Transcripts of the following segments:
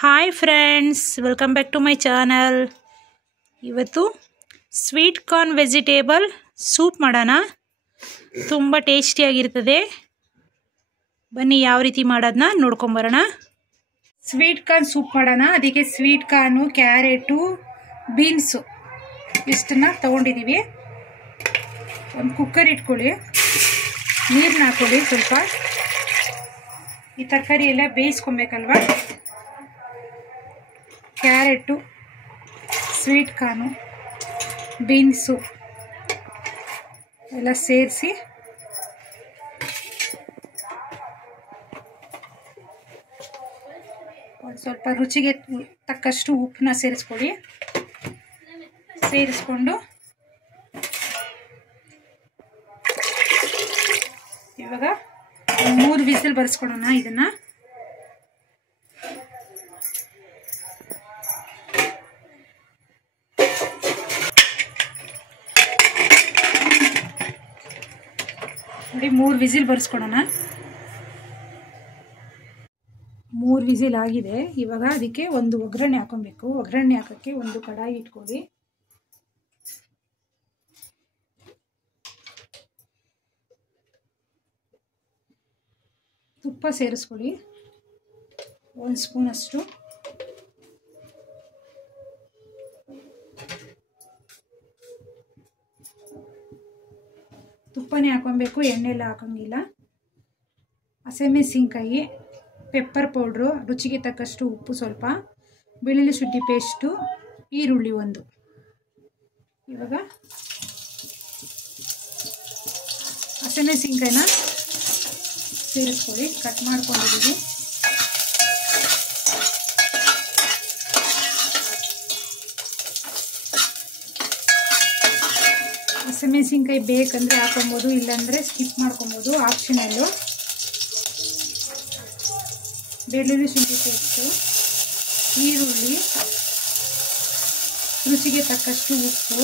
Hi friends, welcome back to my channel. ಇವತ್ತು sweet corn vegetable soup ಮಾಡೋಣ. ತುಂಬ ಟೇಸ್ಟಿಯಾಗಿರ್ತದೆ. ಬನ್ನಿ ಯಾವ ರೀತಿ ಮಾಡೋದನ್ನ ನೋಡ್ಕೊಂಬರೋಣ. ಸ್ವೀಟ್ ಕಾರ್ನ್ ಸೂಪ್ ಮಾಡೋಣ. ಅದಕ್ಕೆ ಸ್ವೀಟ್ ಕಾರ್ನು, ಕ್ಯಾರೆಟು, ಬೀನ್ಸು ಇಷ್ಟನ್ನು ತೊಗೊಂಡಿದ್ದೀವಿ. ಒಂದು ಕುಕ್ಕರ್ ಇಟ್ಕೊಳ್ಳಿ, ನೀರನ್ನ ಹಾಕೊಳ್ಳಿ. ಸ್ವಲ್ಪ ಈ ತರಕಾರಿ ಎಲ್ಲ ಬೇಯಿಸ್ಕೊಬೇಕಲ್ವ. ಕ್ಯಾರೆಟು, ಸ್ವೀಟ್ ಕಾರ್ನು, ಬೀನ್ಸು ಎಲ್ಲ ಸೇರಿಸಿ ಒಂದು ಸ್ವಲ್ಪ ರುಚಿಗೆ ತಕ್ಕಷ್ಟು ಉಪ್ಪನ್ನ ಸೇರಿಸ್ಕೊಳ್ಳಿ. ಸೇರಿಸ್ಕೊಂಡು ಇವಾಗ 3 ವಿಸಿಲ್ ಬರ್ಸ್ಕೊಳ್ಳೋಣ. ಇದನ್ನ ನೋಡಿ, 3 ವಿಸಿಲ್ ಬರ್ಸ್ಕೊಳ್ಳೋಣ. 3 ವಿಸಿಲ್ ಆಗಿದೆ. ಇವಾಗ ಅದಕ್ಕೆ ಒಂದು ಒಗ್ಗರಣೆ ಹಾಕೊಬೇಕು. ಒಗ್ಗರಣೆ ಹಾಕೋಕ್ಕೆ ಒಂದು ಕಡಾಯಿ ಇಟ್ಕೊಳ್ಳಿ. ತುಪ್ಪ ಸೇರಿಸ್ಕೊಳ್ಳಿ, 1 ಸ್ಪೂನ್ ಅಷ್ಟು. ತುಪ್ಪನೇ ಹಾಕೊಬೇಕು, ಎಣ್ಣೆ ಎಲ್ಲ ಹಾಕೋಂಗಿಲ್ಲ. ಹಸಿಮೆಣಸಿನ್ಕಾಯಿ, ಪೆಪ್ಪರ್ ಪೌಡ್ರು, ರುಚಿಗೆ ತಕ್ಕಷ್ಟು ಉಪ್ಪು ಸ್ವಲ್ಪ, ಬೆಳ್ಳುಳ್ಳಿ ಶುಂಠಿ ಪೇಸ್ಟು, ಈರುಳ್ಳಿ 1. ಇವಾಗ ಹಸಿಮೆಣಸಿನ್ಕಾಯಿನ ಸೇರಿಸ್ಕೊಳ್ಳಿ, ಕಟ್ ಮಾಡ್ಕೊಂಡಿದ್ದೀವಿ. ಹಸಿಮೆಣಸಿನ್ಕಾಯಿ ಬೇಕಂದರೆ ಹಾಕೊಬೋದು, ಇಲ್ಲಾಂದರೆ ಸ್ಕಿಪ್ ಮಾಡ್ಕೊಬೋದು, ಆಪ್ಷನಲ್ಲು. ಬೆಳ್ಳುಳ್ಳಿ ಶುಂಠಿ ಪೇಸ್ಟು, ಈರುಳ್ಳಿ, ರುಚಿಗೆ ತಕ್ಕಷ್ಟು ಉಪ್ಪು.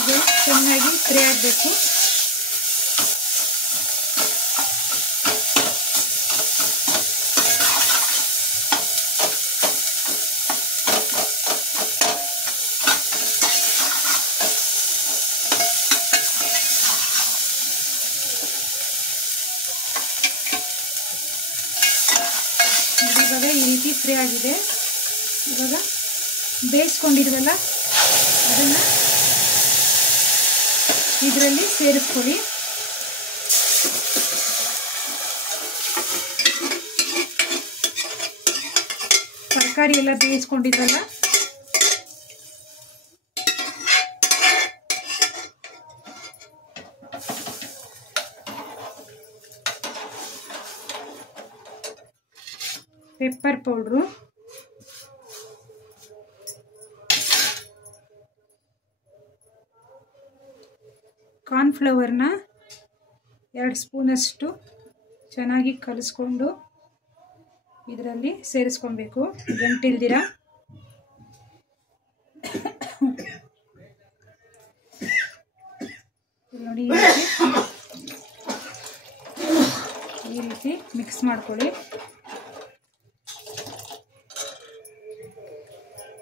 ಇದು ಚೆನ್ನಾಗಿ ಫ್ರೈ ಆಗಬೇಕು. ಇವಾಗ ಈ ರೀತಿ ಫ್ರೈ ಆಗಿದೆ. ಇವಾಗ ಬೇಯಿಸ್ಕೊಂಡಿದ್ವಲ್ಲ ಅದನ್ನು ಇದರಲ್ಲಿ ಸೇರಿಸ್ಕೊಳ್ಳಿ. ತರಕಾರಿ ಎಲ್ಲ ಬೇಯಿಸ್ಕೊಂಡಿದ್ವಲ್ಲ ಪೆಪ್ಪರ್ ಪೌಡ್ರು, ಕಾರ್ನ್ಫ್ಲವರ್ನ 2 ಸ್ಪೂನಷ್ಟು ಚೆನ್ನಾಗಿ ಕಲಿಸ್ಕೊಂಡು ಇದರಲ್ಲಿ ಸೇರಿಸ್ಕೊಬೇಕು, ಗಂಟಿಲ್ದಿರ. ನೋಡಿ, ಈ ರೀತಿ ಮಿಕ್ಸ್ ಮಾಡ್ಕೊಳ್ಳಿ.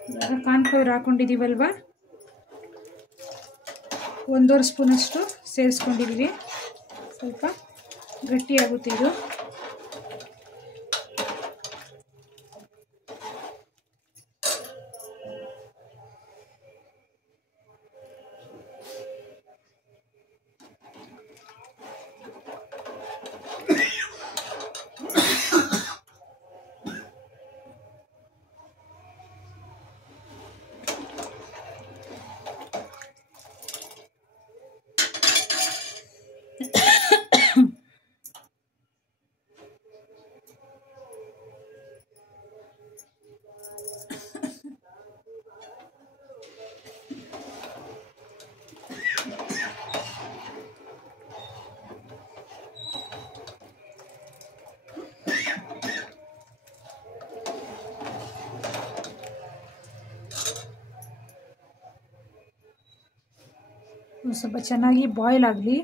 ಇವಾಗ ಕಾರ್ನ್ಫ್ಲವರ್ ಹಾಕೊಂಡಿದ್ದೀವಲ್ವ, 1.5 ಸ್ಪೂನಷ್ಟು ಸೇರಿಸ್ಕೊಂಡಿದ್ದೀವಿ. ಸ್ವಲ್ಪ ಗಟ್ಟಿಯಾಗುತ್ತೆ ಇದು. ಸ್ವಲ್ಪ ಚೆನ್ನಾಗಿ ಬಾಯ್ಲ್ ಆಗಲಿ.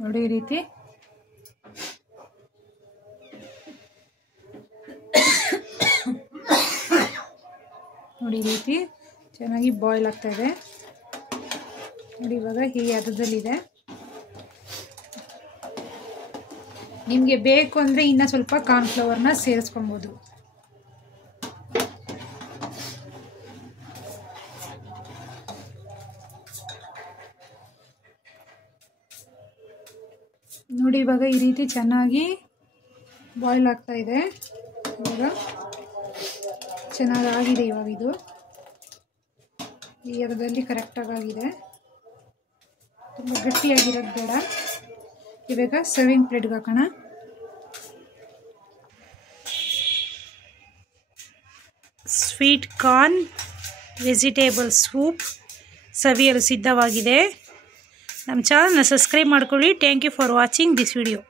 ನೋಡಿ ಈ ರೀತಿ ನೋಡಿ, ಈ ರೀತಿ ಚೆನ್ನಾಗಿ ಬಾಯ್ಲ್ ಆಗ್ತಾ ಇದೆ ನೋಡಿ. ಇವಾಗ ಈ ಹದದಲ್ಲಿದೆ. ನಿಮಗೆ ಬೇಕು ಅಂದರೆ ಇನ್ನೂ ಸ್ವಲ್ಪ ಕಾರ್ನ್ಫ್ಲವರ್ನ ಸೇರಿಸ್ಕೊಬೋದು. ನೋಡಿ ಇವಾಗ ಈ ರೀತಿ ಚೆನ್ನಾಗಿ ಬಾಯ್ಲ್ ಆಗ್ತಾ ಇದೆ. ಇವಾಗ ಚೆನ್ನಾಗಿ ಆಗಿದೆ. ಇವಾಗ ಇದು ಈ ಹದದಲ್ಲಿ ಕರೆಕ್ಟಾಗಿ ಆಗಿದೆ. ತುಂಬ ಗಟ್ಟಿಯಾಗಿರೋದು ಬೇಡ. ಇವಾಗ ಸರ್ವಿಂಗ್ ಪ್ಲೇಟ್ಗೆ ಹಾಕೋಣ. ಸ್ವೀಟ್ ಕಾರ್ನ್ ವೆಜಿಟೇಬಲ್ ಸೂಪ್ ಸವಿಯಲು ಸಿದ್ಧವಾಗಿದೆ. ನಮ್ಮ ಚಾನಲ್ನ ಸಬ್ಸ್ಕ್ರೈಬ್ ಮಾಡ್ಕೊಳ್ಳಿ. Thank you for watching this video.